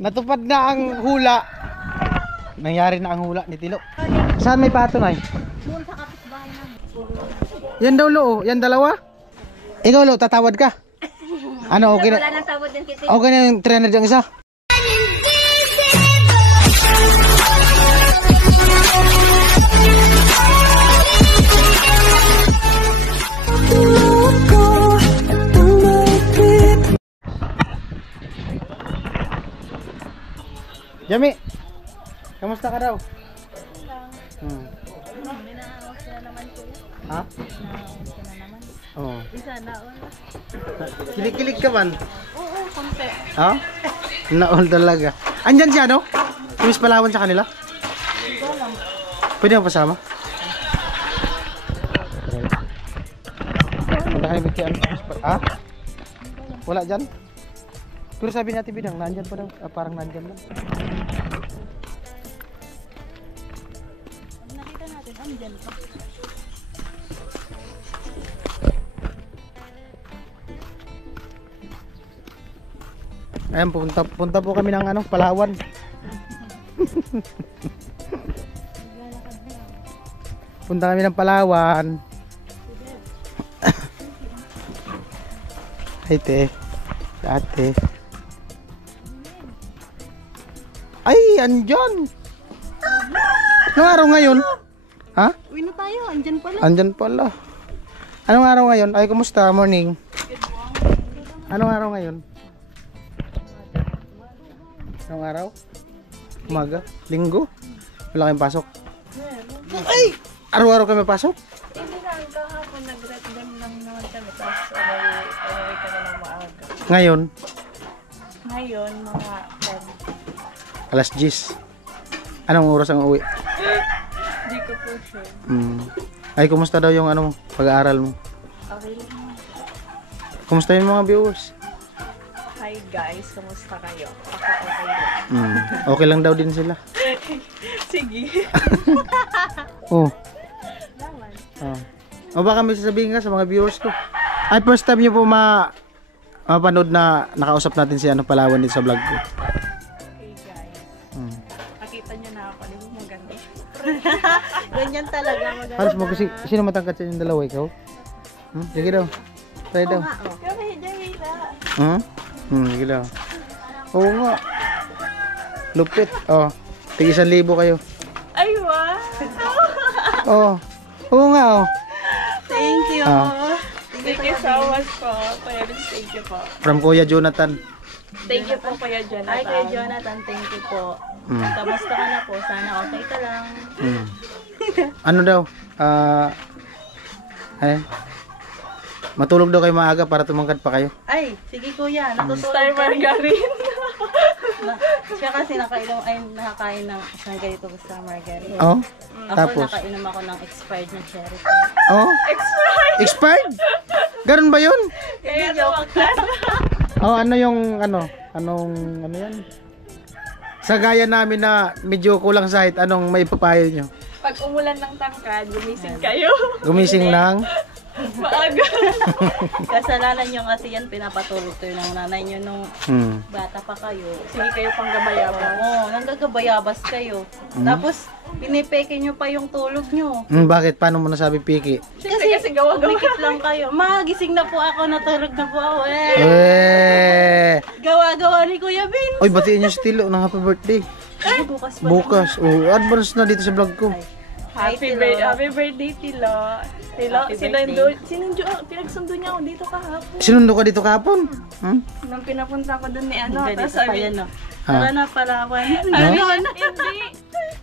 Natupad na ang hula. Nangyari na ang hula ni Tilo. Saan may pato na eh? Doon sa kapitbahay namin. Yan daw Lo, yan dalawa. Ikaw Lo, tatawad ka. Ano, okay na? Wala nang tawad din kita. Okay na yung 300 yung isa. Jami, kamusta ka daw? Minahaw sila naman kuya. Ha? Minahaw sila naman. Oo. Isa na wala. Kilig-kilig ka man? Oo, konti. Ha? Naol talaga. Andyan siya, no? Miss Palawan sa kanila? Hindi ko alam. Pwede mo pasama? Punta ka ni Bikian. Ha? Wala dyan? Pero sabi natin Bidang, nandyan pa daw. Parang nandyan lang. Pag nakita natin, andyan pa. Ayan, punta po kami ng ano, Palawan. Punta kami ng Palawan. Ay, te. Ate. Ay, andyan. Anong araw ngayon? Ha? Uwi na tayo, andyan pala. Andyan pala. Anong araw ngayon? Ay, kumusta? Morning. Anong araw ngayon? Anong araw? Umaga? Linggo? Wala kayong pasok? Ay! Araw-araw kami pasok? Hindi lang, kahapon nag-retem lang naman kami. Tapos away ka na ng maaga. Ngayon? Ngayon, mga 10. Alas 10. Anong oras ang uwi? Hindi ko po sure. Ay, kumusta daw yung ano, pag-aaral mo? Okay lang. Kumusta yung mga viewers? Hi guys, kamusta kayo? Ako okay lang. Okay lang daw din sila. Sige. Oh. Naman. O baka may sasabihin ka sa mga viewers ko. Ay, first time nyo po mapanood na nakausap natin si ano, Palawan dito sa vlog ko. Hey guys. Nakita nyo na ako, di ba maganda? Ganyan talaga maganda. Halos mo kasi, sino matangkat sa inyong dalawa, ikaw? Sige daw. Try daw. Kami, Jamila. Sige daw. Oo nga. Lupit. Oh. Tig 1,000 kayo. Ay, wow. Oh. Oo nga, oh. Thank you. Ah. Thank you so much po. Kuya Vince, thank you po. From Kuya Jonathan. Thank you po, Kuya Jonathan. Ay, Kuya Jonathan, thank you po. Kamusta ka na po? Sana okay ka lang. Ano daw? Matulog daw kayo maaga para tumangkad pa kayo. Ay, sige kuya, natutulog Star Margarine. Siya kasi nakakain ng isang ganito Star Margarine. Oh? Ako Tapos? nakainom ako ng expired na cherry. Oh? Expired? Ganun ba yun? Kaya joke lang. Oh, ano yung anong yan? Sa gaya namin na medyo kulang sa height, anong may papayo nyo? Pag umulan ng tangkad, gumising kayo. Gumising lang? Maaga. Kasalanan nyo kasi yan, pinapatulog kayo ng nanay nyo nung bata pa kayo. Sige kayo pang gabayabas. Oo, nanggagabayabas kayo. Tapos, pinipeke nyo pa yung tulog nyo. Bakit? Paano mo nasabi piki? Kasi gawa-gawa. Umikit lang kayo. Magising na po ako, natulog na po ako. Gawa-gawa ni Kuya Vince. Oy, batiin nyo si Tilo ng happy birthday. Ay, bukas pa. Bukas. Oh, advance na dito sa vlog ko. Happy birthday, Tilo. Tilo, pinagsundo niya ako dito kahapon. Sinundo ka dito kahapon? Nung pinapunta ko dun ni tapos sabi, tara na Palawan. Hindi.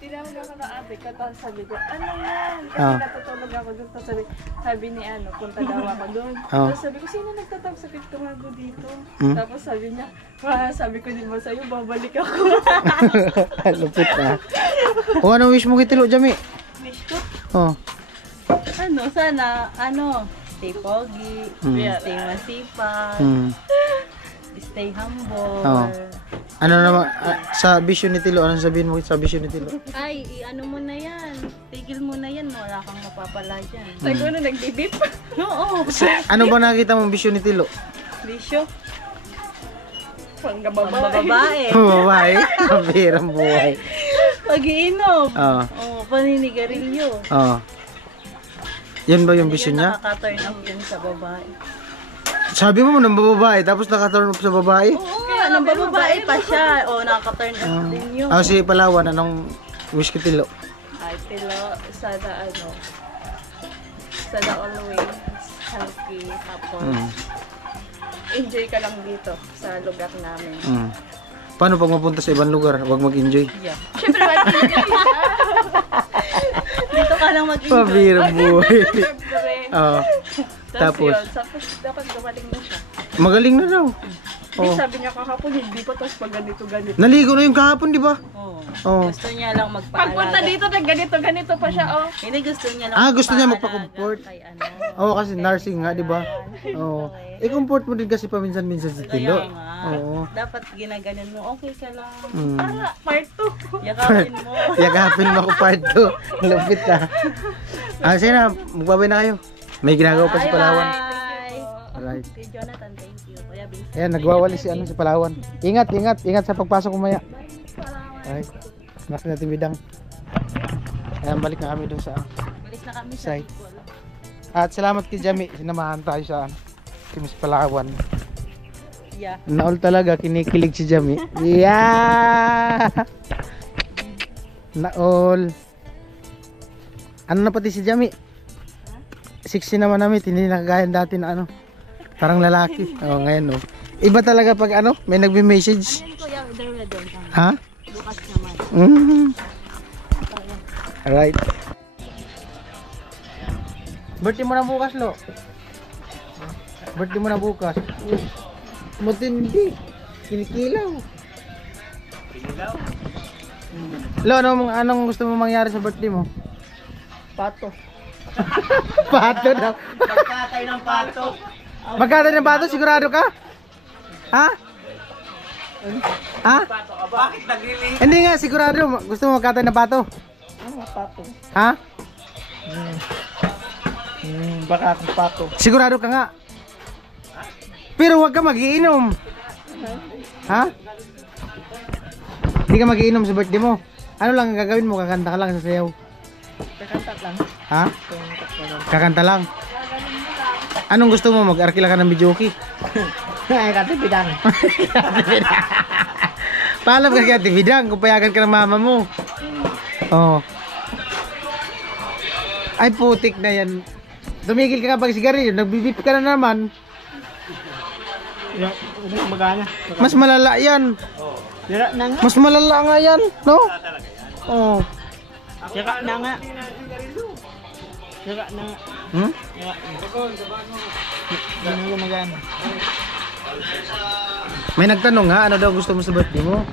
Tinawag ako na ate ko, tapos sabi ko, ano yan? Kasi natutulog ako dun, tapos sabi ni punta daw ako dun. Tapos sabi ko, sino nagtatawag sa Pictumago dito? Tapos sabi niya, sabi ko din ba sa'yo, babalik ako. Lupit na. O, anong wish mo kay Tilo, Jami? Wish ko? Oh. Sana, stay pogi, stay masipag, stay humble. Ano naman, sa vision ni Tilo, anong sabihin mo sa vision ni Tilo? Ay, mo na yan. Tigil mo na yan, wala kang mapapala dyan. Siguro nagdidip? Oo. Ano ba nakita mong vision ni Tilo? Bisyo? Pangbabae. Babae. Pambirang buhay. Pag-iinom. Oo. Oh, paninigarilyo. Oo. Yan ba yung vision niya? Nakaka-turn off yun sa babae. Sabi mo nang babae, tapos naka-turn off sa babae? Oo nga, nang babae pa siya. O, nakaka-turn off din yun. Si Palawan, anong wish ko tilo? Ay, tilo, sana sana always healthy. Tapos, enjoy ka lang dito sa lugar namin. Paano pag mapunta sa ibang lugar? Huwag mag-enjoy. Yeah. Siyempre, mag-enjoy ka. Dito ka lang mag-enjoy. Pambirang buhay. Siyempre. Oo. Tapos, Tapos, dapat gumaling na siya. magaling na daw. Di sabi niya kahapon, hindi pa, tapos pag ganito. Naligo na yung kahapon, di ba? Oo. Gusto niya lang magpaalaga. Pagpunta dito, ganito pa siya, oh. Hindi, gusto niya lang gusto niya magpa-comfort. kay ano. Oo, kasi nursing nga, di ba? Oo. I-comfort mo din kasi paminsan-minsan sa tilo. Kaya nga. Oo. Dapat ginaganon mo, okay ka lang. Mm. Part 2. Yakapin mo. Yakapin mo ako part 2. Lupit sige na, magbabay na kayo. May ginagawa pa si Palawan. Bye. Alright. Kay Jonathan, thank you. Kuya Vince. Ayan, nagwawali si Palawan. Ingat sa pagpasok kumaya. Alright. Nakita natin bidang. Ayan, balik na kami dun sa Bilis na kami sa site. At salamat kay Jami, sinamahan tayo sa si Miss Palawan. Yeah. Naol talaga, kinikilig si Jami. Yeah! Naol. Ano na pati si Jami? 60 naman namin, hindi nakagaya dati na ano. Parang lalaki. Ngayon Iba talaga pag may nagbe-message. Kuya, doon. Ha? Bukas naman. Alright. Birthday mo na bukas, Lo. Birthday mo na bukas. Matindi. Kinikilaw. Lo, anong gusto mo mangyari sa birthday mo? Pato. Pato daw. Magkatay ng pato. Magkatay ng pato, sigurado ka? Ha? Ha? Bakit naglili? Hindi nga, sigurado. Gusto mo magkatay ng pato? Pato. Ha? Baka akong pato. Sigurado ka nga. Pero huwag ka magiinom. Ha? Hindi ka magiinom sa birthday mo. Ano lang ang gagawin mo? Kakanta ka lang sa sayaw. Kakanta lang. Ha? Kakanta lang. Anong gusto mo? Mag-arkila ka ng videoke? Katipidang. Paalam ka kaya tibidang kung payagan ka ng mama mo. Oo. Ay putik na yan. Tumigil ka kapag sigarilyo, nagbibip ka na naman. Magana. Mas malala yan. Dira na nga. Mas malala nga yan, no? Oo. Dira na nga. Dira na nga. Hmm? Dira na magana. May nagtanong ha, ano daw gusto mo sa birthday mo?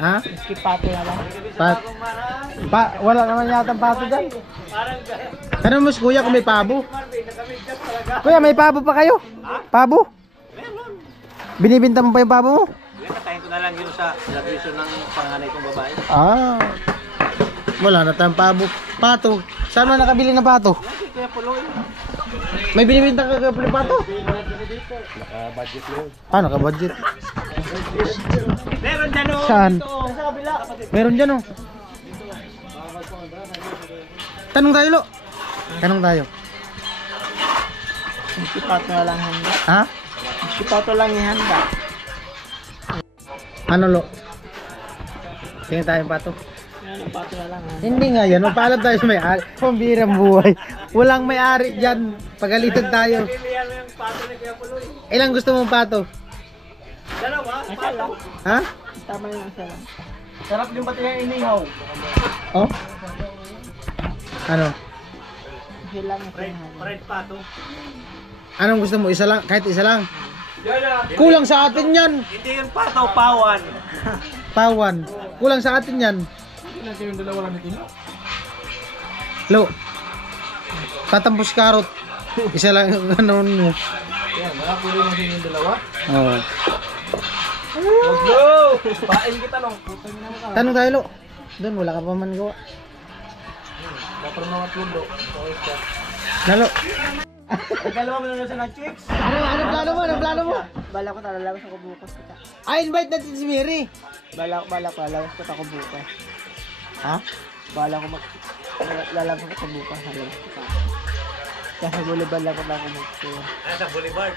Ha? Skip pato na lang. Wala naman yata pato dyan. Tanong mo si kuya kung may pabo. Kuya, may pabo pa kayo? Pabo? Binibinta mo pa yung pabo mo? Katayin ko na lang yun sa labiso ng panganay kong babae. Wala na tayong pabo. Pato. Saan mo nakabili ng pato? Kaya puloy. May binibinta ka ng pato? Naka-budget yun. Naka-budget. Meron dyan o. Saan? Meron dyan oh. Tanong tayo, Lo. Tanong tayo. Skip pato na lang handa. Ha? Skip pato lang ihanda. Ano, Lo? Tingin tayo pato. Pato na lang. Hindi nga yan. Magpaalam tayo sa may-ari. Pambirang buhay. Walang may-ari dyan. Pagalitan tayo. Pilihan mo yung pato ni Kuya Puloy. Ilang gusto mong pato? Dalawa, pato. Ha? Tama lang siya lang. Sarap yung pati yung inihaw. Oh? Ano? Siya lang yung Red pato. Anong gusto mo? Isa lang? Kahit isa lang? Yan. Kulang sa atin yan. Hindi yung pato, pawan. Pawan. Kulang sa atin yan. Natin yung dalawa lang natin. Lo. Tatampos karot. Isa lang yung ano mo. Yan, wala puloy natin yung dalawa. Oo. Wag go! Pain kita nung. Tanong tayo, Lo. Doon, wala ka pa man gawa. Dapat mga tulo. Okay ka. Lalo. Nagalawa mo na sa chicks. Ano plano mo? Anong plano mo? Bala ko talalabas ako bukas kita. Invite natin si Mary. Bala ko lalabas ko ako bukas. Ha? Bala ko lalabas ko bukas. Kasi volleyball lang ko na ako Nasa Boulevard.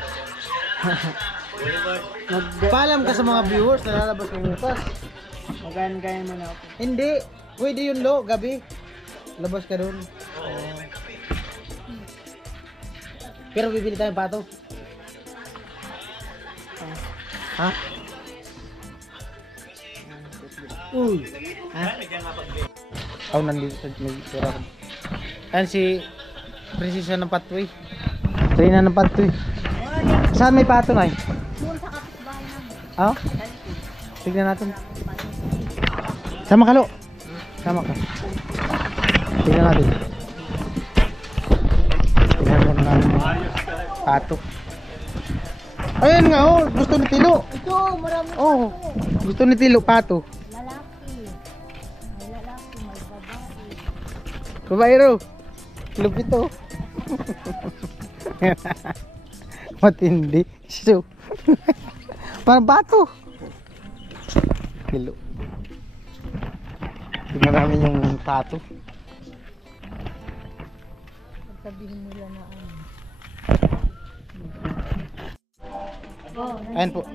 Boulevard. Paalam ka sa mga viewers na lalabas ko bukas. Magan-gaya mo na ako. Hindi. Pwede yun lo, gabi. Labas ka doon. Pero bibili tayong pato. Ha? Uy. Ha? Oh, nandito sa nagtura ko. Ayan si Prinsesa ng Patway. Trina ng Patway. Saan may pato na eh? Doon sa kapitbahay namin. Ah? Tignan natin. Sama ka lo. Sama ka. Tignan natin. Tignan natin. Pato. Ayan nga oh, gusto ni Tilo. Ito, marami Oh, gusto ni Tilo pato. lalaki. May lalaki, may babae. Babae ro. Lupit oh. Matindi. So. Parang pato. Tilo. Tingnan namin yung pato. Sabihin nila na ano. Ayan po.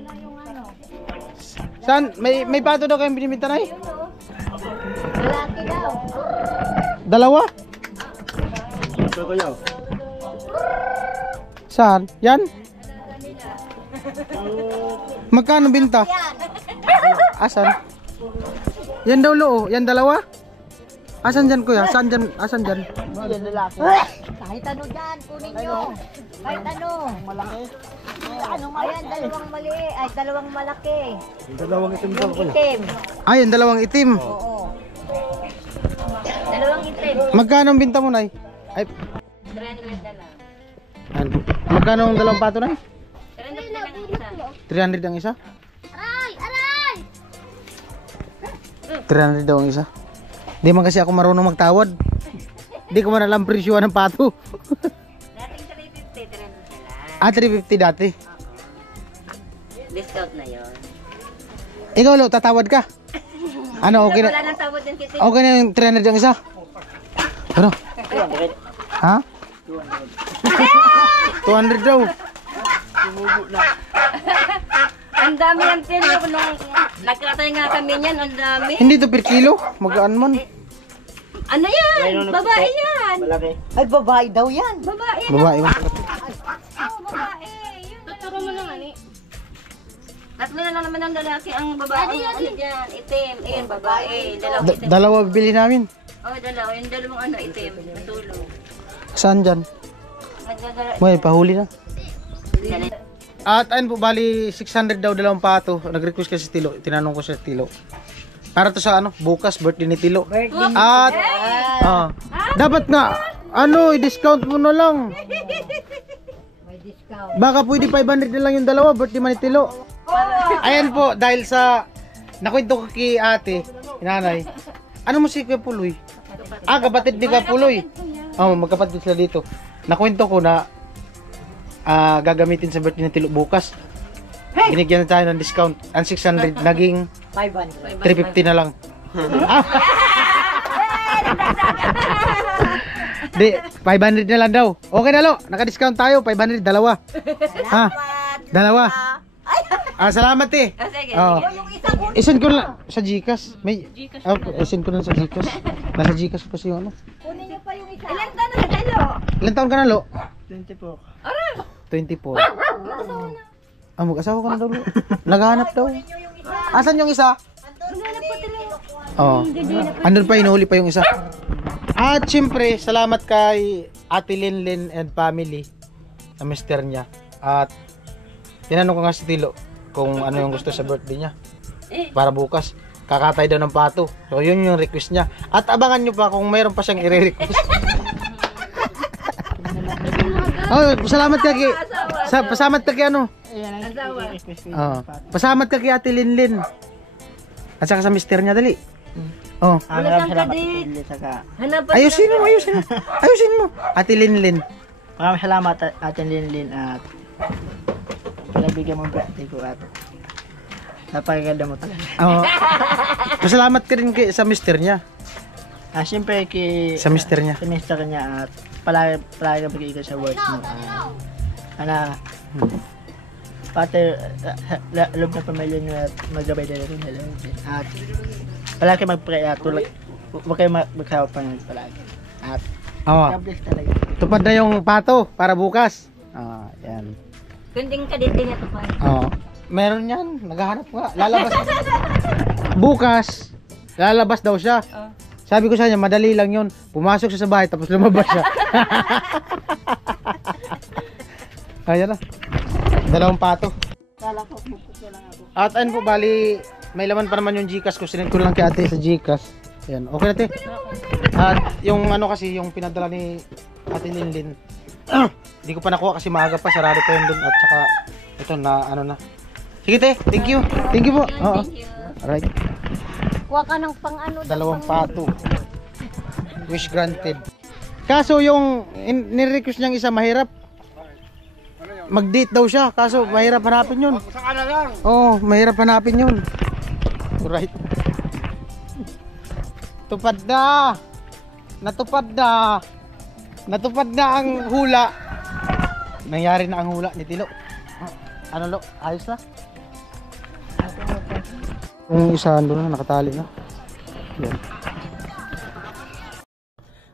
Saan? May pato daw kayong binibinta na eh? Lalaki daw. Dalawa? Ito kayo. Saan? Yan? Magkano binta? Asan? Yan daw lo, yan dalawa? Asan dyan kuya? Saan dyan? Asan dyan? Yan lalaki. Kahit ano dyan, kunin nyo. Kahit ano. Malaki. Ayan, dalawang mali. Ay, dalawang malaki. Dalawang itim daw ko. Itim. Ah, yan dalawang itim. Oo. Dalawang itim. Magkano ang binta mo nay? Ay, 300 na lang. ano? Magkano ang dalawang pato nay? 300 na lang isa. 300 ang isa? Aray! Aray! 300 daw ang isa. Di man kasi ako marunong magtawad. Di ko man alam presyo ng pato. Dating 350, 300 na lang. Ah, 350 dati. Discount na yun. Ikaw lo, tatawad ka? Ano, okay na? Wala nang tawad din kasi. Okay na yung 300 ang isa? Ano? 200. Ha? 200 daw. Ang dami ng pino nung nagkatay nga kami niyan, ang dami. Hindi to per kilo. Magaan man. Ano yan? Babae yan. Malaki. Ay, babae daw yan. Babae. Babae ba? Oh, babae. Yun tatlo mo lang ani. Tatlo na lang naman ang lalaki, ang babae. Ano yan? Itim. Ayun, babae. Dalawang itim. Dalawa bili namin. Oh, dalawa. Yung dalawang ano, itim. Matulog. Saan dyan? Nagagara. May pahuli na. Ganun. At ayun po, bali 600 daw dalawang pato. Nag-request kasi si Tilo. Tinanong ko sa Tilo. Para to sa ano, bukas birthday ni Tilo. At dapat nga ano, i-discount mo na lang. May discount. Baka pwede 500 na lang yung dalawa, birthday man ni Tilo. Ayan po, dahil sa nakwento ko kay ate, nanay. Ano mo si Kuya Puloy? Ah, kapatid ni Kuya Puloy. Oh, magkapatid sila dito. Nakwento ko na gagamitin sa birthday ni Tilo bukas. Binigyan na tayo ng discount. Ang 600 naging 500. 350 na lang. Ah. Di, 500 na lang daw. Okay na lo, naka-discount tayo, 500 dalawa. Ha? Dalawa. Salamat eh. Oh, sige. Oh. Isend ko lang sa GCash. May isend ko lang sa GCash. Nasa GCash pa siya ano. Kunin niyo pa yung isa. Ilan taon na tayo? Ilan taon ka na lo? 24. 24. Ah, mag-asawa ka na daw lo. Naghahanap daw. Asan yung isa? Oh. Andun pa, inuhuli pa yung isa. At syempre, salamat kay Ate Linlin and family sa mister niya. At tinanong ko nga si Tilo kung ano yung gusto sa birthday niya. Para bukas, kakatay daw ng pato. So yun yung request niya. At abangan nyo pa kung mayroon pa siyang i-request. Oh, pasalamat ka kay pasalamat ka kay ano? Oh, pasalamat ka kay Ate Linlin. At saka sa mister niya dali. Oh. Hanap ka din. Saka. Hanapan Ayusin mo. Ayusin mo. Ate Linlin. Maraming salamat Ate Linlin at pinagbigyan mo ang birthday ko at napakaganda mo talaga. Oo. Masalamat ka rin sa mister niya. Siyempre Sa mister niya. Sa mister niya at palagi ka magiging sa work mo. Pati loob na pamilya niyo at maggabay din nila. At palagi mag-pray at huwag kayo magsawa pa nyo palagi. At God bless talaga. Tupad na yung pato para bukas. Yan. Kunding ka din ito pa. Meron yan. Naghahanap nga. Lalabas. Bukas, lalabas daw siya. Sabi ko sa kanya, madali lang yun. Pumasok siya sa bahay tapos lumabas siya. Ayan na. 2 pato. Kala ko, focus na lang ako. At ayun po, bali, may laman pa naman yung Gcash ko. Sinend ko lang kay ate sa Gcash. Ayan, okay na te. At yung ano kasi, yung pinadala ni Ate Linlin, hindi ko pa nakuha kasi maaga pa, sarado pa yun dun. At saka, ito na, ano na. Sige te, thank you. Thank you po. Oo. Alright. Kuha ka ng pang ano. 2 pato. Wish granted. Kaso yung nirequest niyang isa mahirap. Mag-date daw siya, kaso mahirap hanapin yun. Saka na lang. Oo, mahirap hanapin yun. Alright. Tupad na. Natupad na. Natupad na ang hula. Nangyari na ang hula ni Tilo. Ano lo? Ayos na? Yung isa doon na nakatali na. Yan.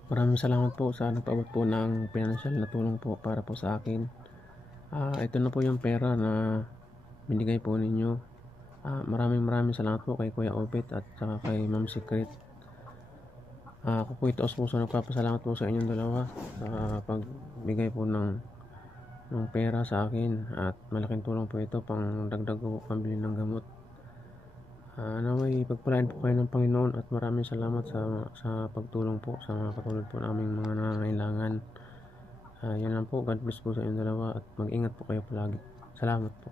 Maraming salamat po sa nagpaabot po ng financial na tulong po para po sa akin. Ito na po yung pera na binigay po ninyo. Maraming salamat po kay Kuya Obet at saka kay Ma'am Secret. Ako po ito puso nagpapasalamat po sa inyong dalawa sa pagbigay po ng pera sa akin at malaking tulong po ito pang dagdag po pambili ng gamot. Naway pagpalain po kayo ng Panginoon at maraming salamat sa pagtulong po sa mga katulad po naming mga nangangailangan. Yan lang po. God bless po sa inyong dalawa at mag-ingat po kayo palagi. Salamat po.